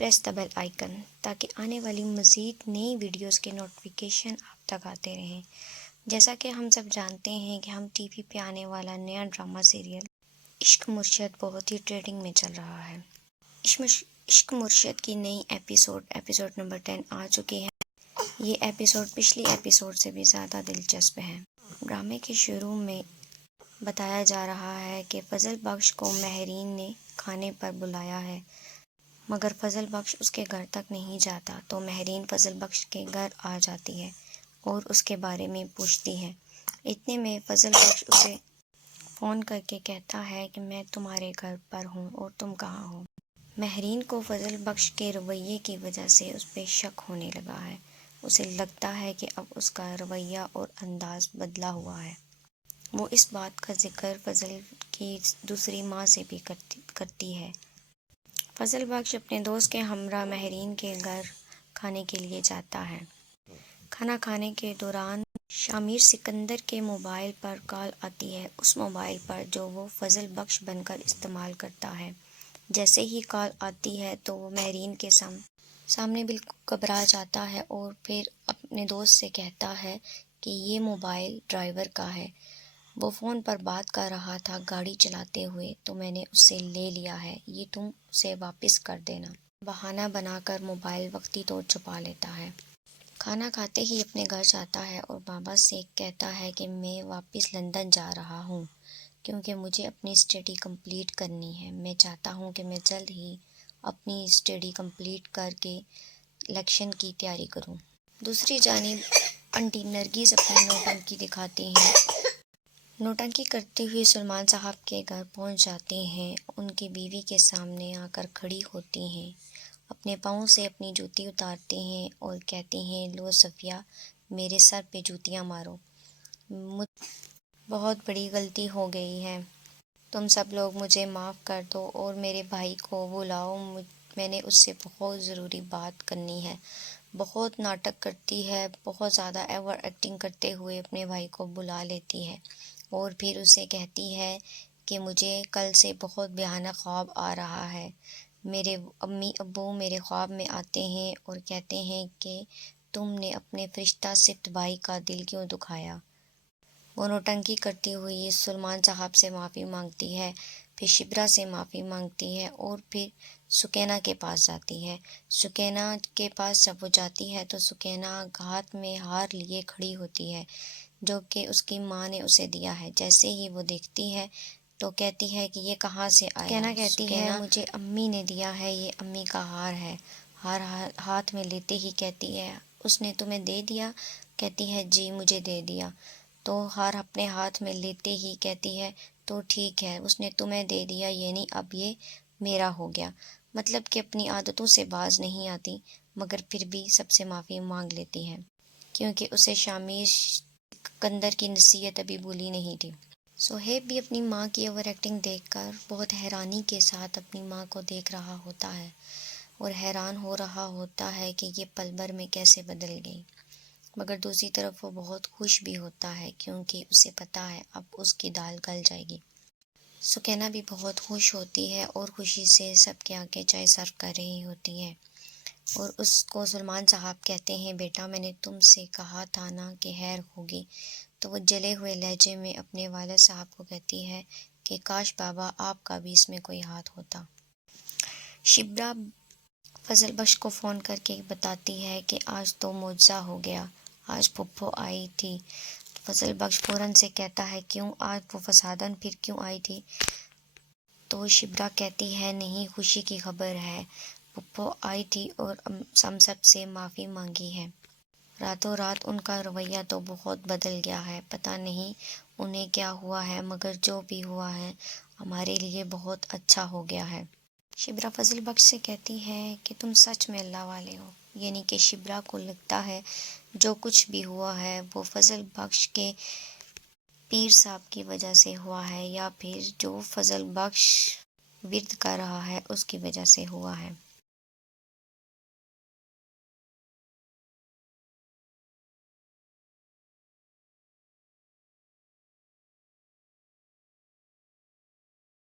Press the bell icon تاکہ آنے والی مزید نئی ویڈیوز کے نوٹیفیکیشن آپ تک آتے رہیں۔ جیسا کہ ہم سب جانتے ہیں کہ ہم ٹی وی پہ آنے والا نیا ڈرامہ سیریل عشق مرشد بہت ہی ٹرینڈنگ میں چل رہا ہے۔ عشق مرشد کی نئی ایپیسوڈ نمبر 10 آ چکی ہے۔ یہ ایپیسوڈ پچھلی ایپیسوڈ سے بھی زیادہ دلچسپ ہے۔ ڈرامے کے شروع میں بتایا جا رہا ہے کہ فضل بخش کو مہرین نے کھانے پر بلایا ہے، مگر فضل بخش اس کے گھر تک نہیں جاتا تو مہرین فضل بخش کے گھر آ جاتی ہے اور اس کے بارے میں پوچھتی ہے۔ اتنے میں فضل بخش اسے فون کر کے کہتا ہے کہ میں تمہارے گھر پر ہوں اور تم کہاں ہو۔ مہرین کو فضل بخش کے رویے کی وجہ سے اس پہ شک ہونے لگا ہے۔ اسے لگتا ہے کہ اب اس کا رویہ اور انداز بدلا ہوا ہے۔ وہ اس بات کا ذکر فضل کی دوسری ماں سے بھی کرتی ہے۔ فضل بخش اپنے دوست کے ہمراہ مہرین کے گھر کھانے کے لیے جاتا ہے۔ کھانا کھانے کے دوران شامر سکندر کے موبائل پر کال آتی ہے، اس موبائل پر جو وہ فضل بخش بن کر استعمال کرتا ہے۔ جیسے ہی کال آتی ہے تو وہ مہرین کے سامنے بالکل گھبرا جاتا ہے اور پھر اپنے دوست سے کہتا ہے کہ یہ موبائل ڈرائیور کا ہے، وہ فون پر بات کر رہا تھا گاڑی چلاتے ہوئے تو میں نے اسے لے لیا ہے، یہ تم اسے واپس کر دینا۔ بہانہ بنا کر موبائل وقتی طور چھپا لیتا ہے۔ کھانا کھاتے ہی اپنے گھر جاتا ہے اور بابا سے کہتا ہے کہ میں واپس لندن جا رہا ہوں کیونکہ مجھے اپنی اسٹڈی کمپلیٹ کرنی ہے۔ میں چاہتا ہوں کہ میں جلد ہی اپنی اسٹڈی کمپلیٹ کر کے الیکشن کی تیاری کروں۔ دوسری جانب انٹی نرگس اپنی نوٹنکی دکھاتی ہیں۔ نوٹنکی کرتے ہوئے سلمان صاحب کے گھر پہنچ جاتے ہیں، ان کی بیوی کے سامنے آ کر کھڑی ہوتی ہیں، اپنے پاؤں سے اپنی جوتی اتارتے ہیں اور کہتے ہیں لو صفیہ میرے سر پہ جوتیاں مارو، بہت بڑی غلطی ہو گئی ہے، تم سب لوگ مجھے معاف کر دو اور میرے بھائی کو بلاؤ، میں نے اس سے بہت ضروری بات کرنی ہے۔ بہت ناٹک کرتی ہے، بہت زیادہ ایور ایکٹنگ کرتے ہوئے اپنے بھائی کو بلا لیتی ہے اور پھر اسے کہتی ہے کہ مجھے کل سے بہت بھیانک خواب آ رہا ہے، میرے امی ابو میرے خواب میں آتے ہیں اور کہتے ہیں کہ تم نے اپنے فرشتہ سپت بھائی کا دل کیوں دکھایا۔ وہ نوٹنکی کرتی ہوئی سلمان صاحب سے معافی مانگتی ہے، پھر شبرا سے معافی مانگتی ہے اور پھر سکینہ کے پاس جاتی ہے۔ سکینہ کے پاس جب وہ جاتی ہے تو سکینہ ہاتھ میں ہار لیے کھڑی ہوتی ہے جو کہ اس کی ماں نے اسے دیا ہے۔ جیسے ہی وہ دیکھتی ہے تو کہتی ہے کہ یہ کہاں سے آیا؟ سکینہ کہتی ہے مجھے امی نے دیا ہے، یہ امی کا ہار ہے۔ ہار ہاتھ میں لیتے ہی کہتی ہے اس نے تمہیں دے دیا؟ کہتی ہے جی مجھے دے دیا۔ تو ہار اپنے ہاتھ میں لیتے ہی کہتی ہے تو ٹھیک ہے، اس نے تمہیں دے دیا یعنی اب یہ میرا ہو گیا، مطلب کہ اپنی عادتوں سے باز نہیں آتی، مگر پھر بھی سب سے معافی مانگ لیتی ہے کیونکہ اسے شامر سکندر کی نصیحت ابھی بھولی نہیں تھی۔ صہیب بھی اپنی ماں کی اوور ایکٹنگ دیکھ کر بہت حیرانی کے ساتھ اپنی ماں کو دیکھ رہا ہوتا ہے اور حیران ہو رہا ہوتا ہے کہ یہ پل بھر میں کیسے بدل گئی، مگر دوسری طرف وہ بہت خوش بھی ہوتا ہے کیونکہ اسے پتہ ہے اب اس کی دال گل جائے گی۔ سکینہ بھی بہت خوش ہوتی ہے اور خوشی سے سب کے آگے چائے سرو کر رہی ہوتی ہے اور اس کو سلمان صاحب کہتے ہیں بیٹا میں نے تم سے کہا تھا نا کہ خیر ہوگی، تو وہ جلے ہوئے لہجے میں اپنے والد صاحب کو کہتی ہے کہ کاش بابا آپ کا بھی اس میں کوئی ہاتھ ہوتا۔ شبرا فضل بخش کو فون کر کے بتاتی ہے کہ آج تو معجزہ ہو گیا، آج پھپھو آئی تھی۔ فضل بخش فوراً سے کہتا ہے کیوں، آج وہ فسادن پھر کیوں آئی تھی؟ تو شبرا کہتی ہے نہیں خوشی کی خبر ہے، پھپھو آئی تھی اور ہم سب سے معافی مانگی ہے۔ راتوں رات ان کا رویہ تو بہت بدل گیا ہے، پتہ نہیں انہیں کیا ہوا ہے، مگر جو بھی ہوا ہے ہمارے لیے بہت اچھا ہو گیا ہے۔ شبرا فضل بخش سے کہتی ہے کہ تم سچ میں اللہ والے ہو، یعنی کہ شبرا کو لگتا ہے جو کچھ بھی ہوا ہے وہ فضل بخش کے پیر صاحب کی وجہ سے ہوا ہے یا پھر جو فضل بخش ورد کر رہا ہے اس کی وجہ سے ہوا ہے۔